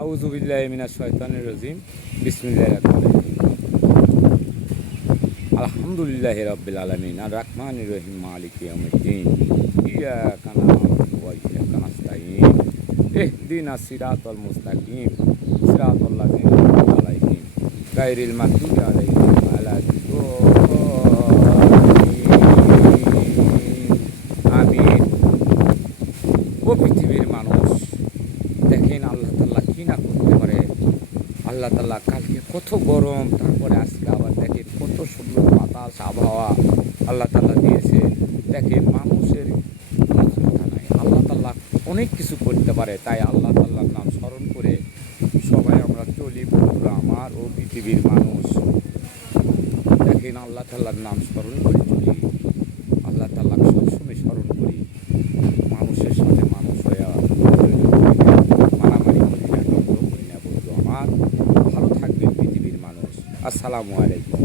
আউযু বিল্লাহি মিনাশ শাইতানির রাজিম। বিসমিল্লাহির রহমানির রহিম। আলহামদুলিল্লাহি রাব্বিল আলামিন আর রাহমানির রহিম মালিকি ইয়াউমিদ্দিন। ইয়াকা না'বুদু ওয়া ইয়াকা নাস্তাঈন। ইহদিনাস সিরাতাল মুস্তাকিম। সিরাতাল লাযিনা আন'আমতা আলাইহিম গায়রিল মাগদুবি আলাইহিম ওয়া লাদ-দাল্লিন। আমিন। ও পৃথিবীর মানুষ, দেখেন আল্লাহ তাআলা কি না করতে পারে। আল্লাহ তাআলা কালকে কত গরম, তারপরে আজকে আবার দেখেন কত সুন্দর বাতাস আবহাওয়া আল্লাহ তাআলা দিয়েছে। দেখেন মানুষের কোনো চিন্তা নাই, আল্লাহ তাআলা অনেক কিছু করতে পারে। তাই আল্লাহ তাআলার নাম স্মরণ করে সবাই আমরা চলি। বন্ধুরা আমার ও পৃথিবীর মানুষ, দেখেন আল্লাহ তাআলার নাম স্মরণ করে চলি। আল্লাহ তাআলা সবসময় স্মরণ করি। মানুষের সাথে মানুষ হয়ে মারামারি করি না, দ্বন্দ্ব করি না। বন্ধু আমার, ভালো থাকবেন পৃথিবীর মানুষ। আসসালামু আলাইকুম।